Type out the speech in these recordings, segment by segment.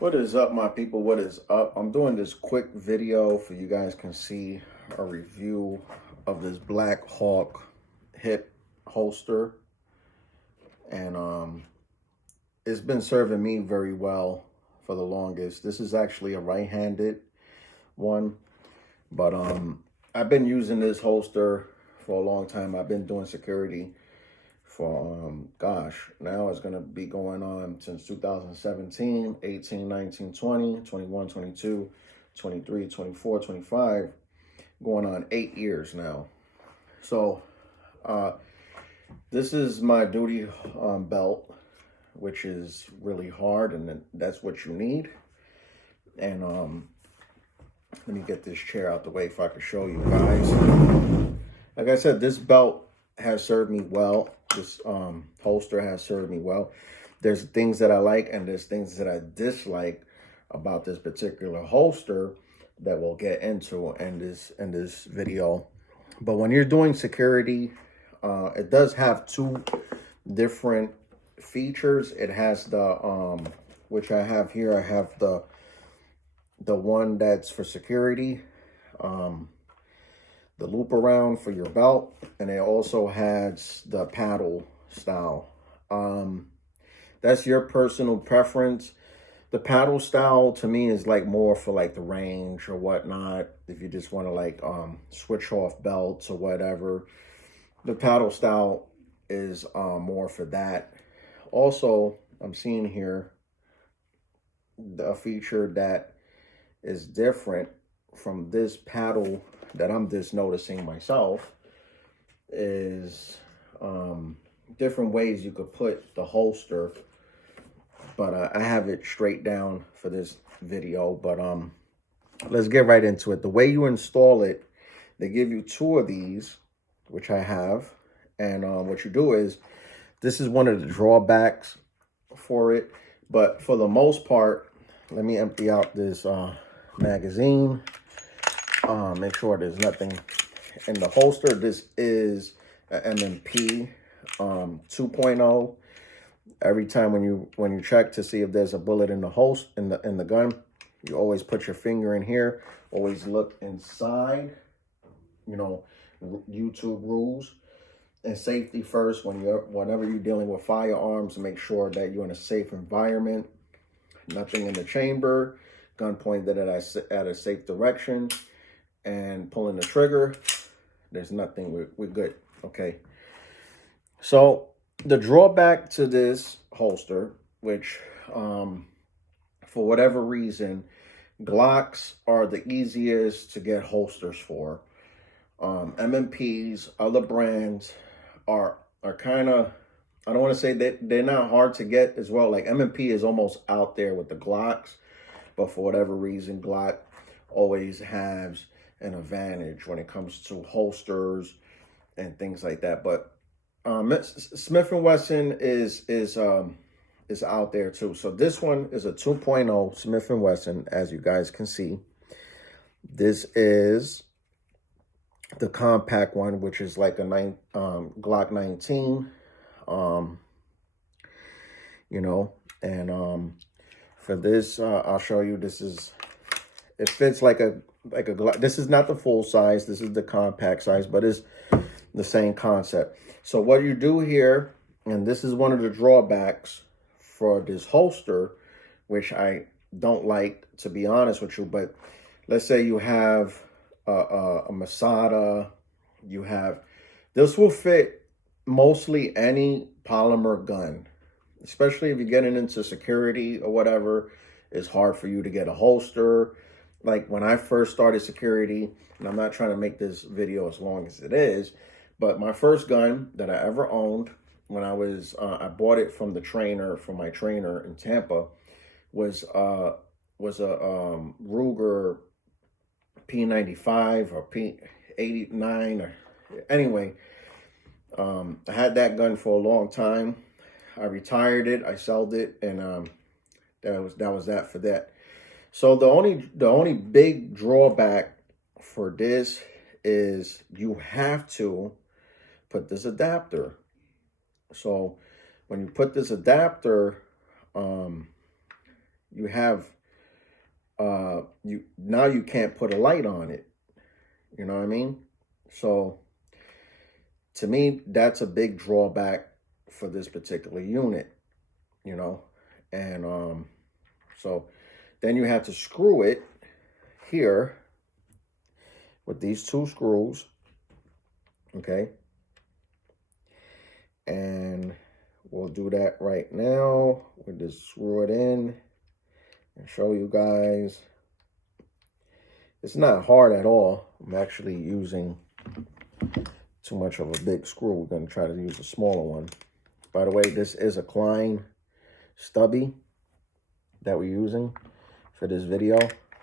What is up, my people? What is up? I'm doing this quick video for you guys can see a review of this Blackhawk hip holster. And it's been serving me very well for the longest. This is actually a right-handed one, but I've been using this holster for a long time. I've been doing security for gosh, now it's going to be going on since 2017, 18, 19, 20, 21, 22, 23, 24, 25, going on 8 years now. So this is my duty belt, which is really hard, and that's what you need. And let me get this chair out the way if I can show you guys. Like I said, this belt has served me well. This holster has served me well. There's things that I like and there's things that I dislike about this particular holster that we'll get into in this video. But when you're doing security, it does have two different features. It has the which I have here. I have the one that's for security, the loop around for your belt, and it also has the paddle style. That's your personal preference. The paddle style to me is like more for like the range or whatnot. If you just want to like switch off belts or whatever, the paddle style is more for that. Also, I'm seeing here a feature that is different from this paddle that I'm just noticing myself is different ways you could put the holster, but I have it straight down for this video. But let's get right into it. The way you install it, they give you two of these, which I have, and what you do is, this is one of the drawbacks for it, but for the most part, let me empty out this magazine. Make sure there's nothing in the holster. This is an M&P 2.0. Every time when you check to see if there's a bullet in the in the gun, you always put your finger in here. Always look inside. You know, YouTube rules and safety first. Whenever you're dealing with firearms, make sure that you're in a safe environment. Nothing in the chamber. Gun pointed at a safe direction. And pulling the trigger, there's nothing. We're good. Okay. So the drawback to this holster, which for whatever reason, Glocks are the easiest to get holsters for. M&Ps, other brands are kind of, I don't want to say that they're not hard to get as well. Like M&P is almost out there with the Glocks, but for whatever reason, Glock always has an advantage when it comes to holsters and things like that. But Smith & Wesson is out there too. So this one is a 2.0 Smith & Wesson, as you guys can see. This is the compact one, which is like a Glock 19. You know, and for this, I'll show you. It fits like a Glock. This is not the full size. This is the compact size, but it's the same concept. So what you do here, and this is one of the drawbacks for this holster, which I don't like, to be honest with you, but let's say you have a Masada, this will fit mostly any polymer gun, especially if you're getting into security or whatever. It's hard for you to get a holster. Like when I first started security, and I'm not trying to make this video as long as it is, but my first gun that I ever owned when I was, I bought it from my trainer in Tampa, was a Ruger P95 or P89 or anyway. I had that gun for a long time. I retired it, I sold it, and that was that for that. So the only big drawback for this is you have to put this adapter. So when you put this adapter, you have now you can't put a light on it. You know what I mean? So to me, that's a big drawback for this particular unit, you know. And so then you have to screw it here with these two screws, okay? And we'll do that right now. We'll just screw it in and show you guys. It's not hard at all. I'm actually using too much of a big screw. We're going to try to use a smaller one. By the way, this is a Klein stubby that we're using for this video.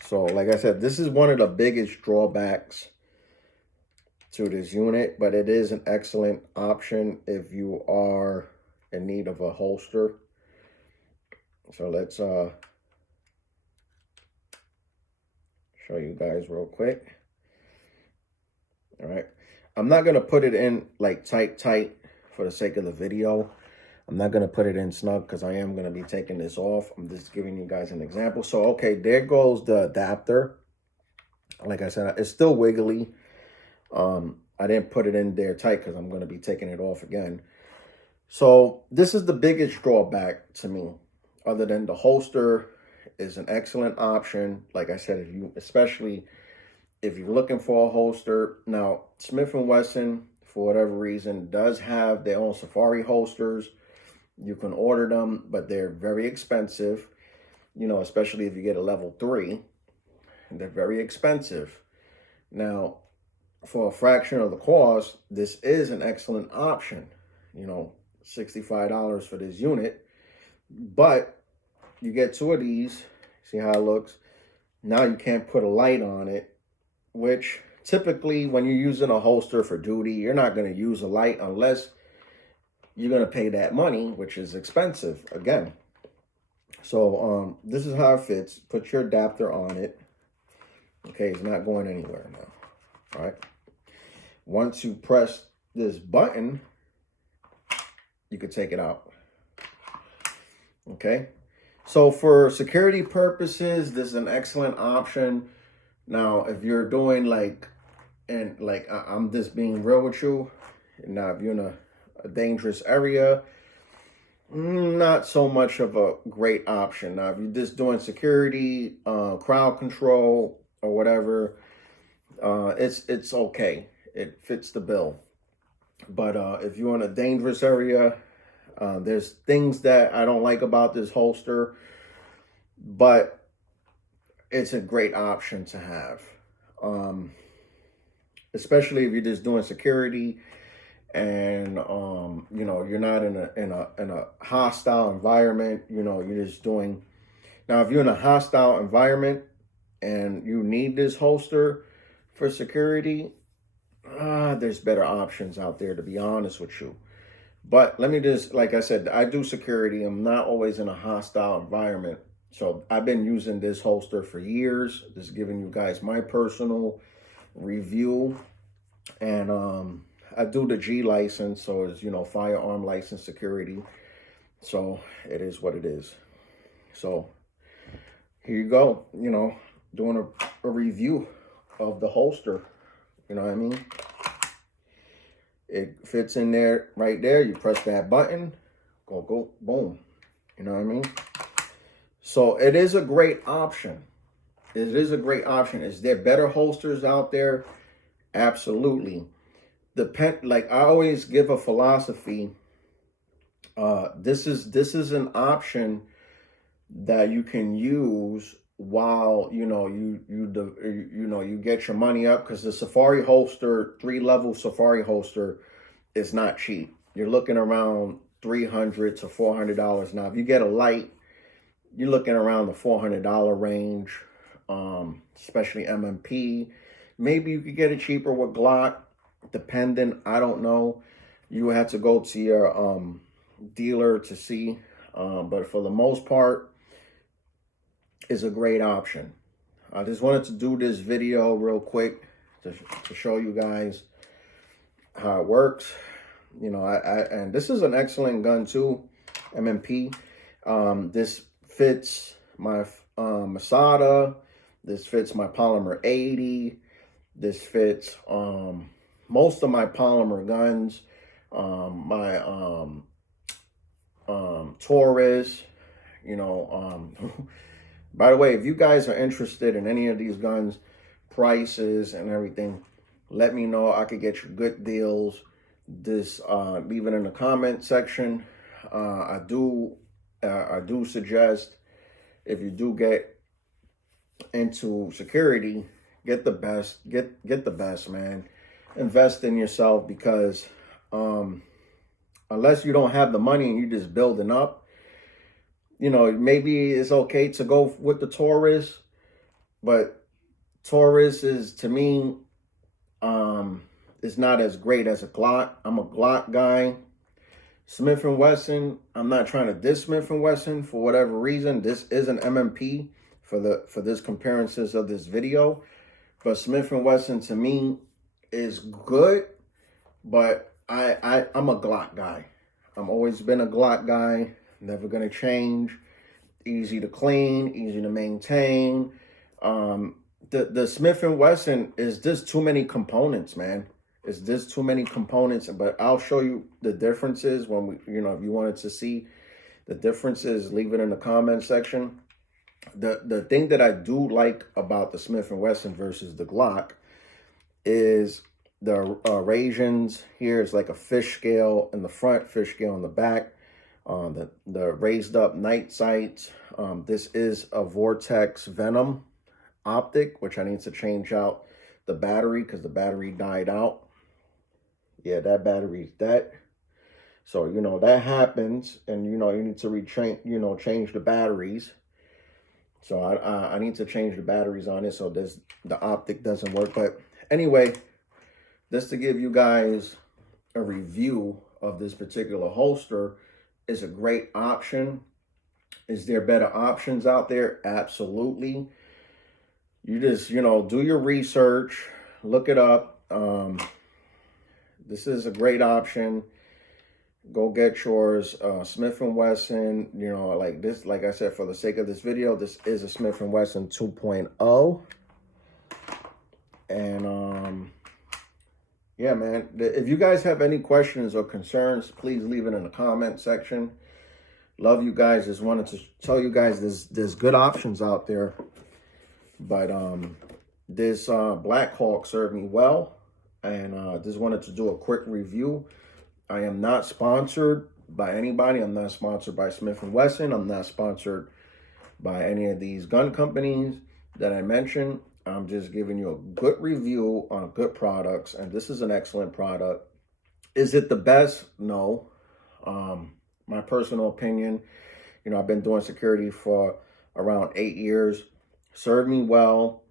So like I said, this is one of the biggest drawbacks to this unit, but it is an excellent option if you are in need of a holster. So let's show you guys real quick. All right, I'm not gonna put it in like tight for the sake of the video. I'm not gonna put it in snug because I am gonna be taking this off. I'm just giving you guys an example. So okay, there goes the adapter. Like I said, it's still wiggly. I didn't put it in there tight because I'm gonna be taking it off again. So this is the biggest drawback to me, other than the holster is an excellent option. Like I said, especially if you're looking for a holster. Now, Smith & Wesson, for whatever reason, does have their own Safari holsters. You can order them, but they're very expensive, you know, especially if you get a level 3. They're very expensive. Now, for a fraction of the cost, this is an excellent option. You know, $65 for this unit. But you get two of these. See how it looks? Now you can't put a light on it, which typically when you're using a holster for duty, you're not going to use a light unless you're going to pay that money, which is expensive again. So this is how it fits. Put your adapter on it. Okay, it's not going anywhere now. All right. Once you press this button, you could take it out. Okay. So for security purposes, this is an excellent option. Now, if you're doing I'm just being real with you. Now, if you're in a dangerous area, not so much of a great option. Now, if you're just doing security, crowd control or whatever, it's okay. It fits the bill. But if you're in a dangerous area, there's things that I don't like about this holster, but it's a great option to have, especially if you're just doing security and you know, you're not in a hostile environment. You know, you're just doing. Now, if you're in a hostile environment and you need this holster for security, there's better options out there, to be honest with you. But let me just, like I said, I do security. I'm not always in a hostile environment. So I've been using this holster for years. Just giving you guys my personal review. And I do the G license. So it's, you know, firearm license security. So it is what it is. So here you go. You know, doing a review of the holster. You know what I mean? It fits in there, right there. You press that button, go, boom. You know what I mean? So it is a great option. It is a great option. Is there better holsters out there? Absolutely. Like I always give a philosophy. This is an option that you can use while you get your money up, because the Safari holster, 3-level Safari holster, is not cheap. You're looking around $300 to $400. Now, if you get a light, you're looking around the $400 range, especially MMP. Maybe you could get it cheaper with Glock, depending. I don't know. You have to go to your dealer to see, but for the most part, is a great option. I just wanted to do this video real quick to show you guys how it works. You know, and this is an excellent gun too, MMP. This fits my Masada. This fits my Polymer 80. This fits most of my polymer guns. My Taurus, you know. By the way, if you guys are interested in any of these guns, prices and everything, let me know. I could get you good deals. This leave it in the comment section. I do suggest, if you do get into security, get the best, get the best, man. Invest in yourself, because unless you don't have the money and you're just building up, you know, maybe it's okay to go with the Taurus, but Taurus is, to me, it's not as great as a Glock. I'm a Glock guy. Smith & Wesson, I'm not trying to diss Smith & Wesson for whatever reason. This is an MMP for this comparisons of this video. But Smith & Wesson, to me, is good, but I'm a Glock guy. I've always been a Glock guy. Never going to change. Easy to clean, easy to maintain. The Smith & Wesson is just too many components, man. It's just too many components, but I'll show you the differences when we, you know, if you wanted to see the differences, leave it in the comment section. The thing that I do like about the Smith & Wesson versus the Glock is the rations. Here is like a fish scale in the front, fish scale in the back. The raised up night sights. This is a Vortex Venom optic, which I need to change out the battery because the battery died out. Yeah, that battery's dead. So, you know, that happens, and, you know, you need to change the batteries. So I need to change the batteries on it so the optic doesn't work. But anyway, just to give you guys a review of this particular holster, is a great option. Is there better options out there? Absolutely. You just, you know, do your research, look it up. This is a great option. Go get yours. Smith & Wesson, you know, like this, like I said, for the sake of this video, this is a Smith & Wesson 2.0. And yeah, man, if you guys have any questions or concerns, please leave it in the comment section. Love you guys. Just wanted to tell you guys there's good options out there. But this Blackhawk served me well. And just wanted to do a quick review. I am not sponsored by anybody. I'm not sponsored by Smith & Wesson. I'm not sponsored by any of these gun companies that I mentioned. I'm just giving you a good review on good products, and this is an excellent product. Is it the best? No. My personal opinion, you know, I've been doing security for around 8 years. Served me well.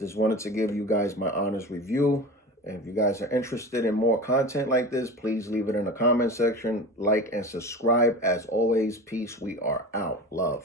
Just wanted to give you guys my honest review. And if you guys are interested in more content like this, please leave it in the comment section. Like and subscribe. As always, peace. We are out. Love.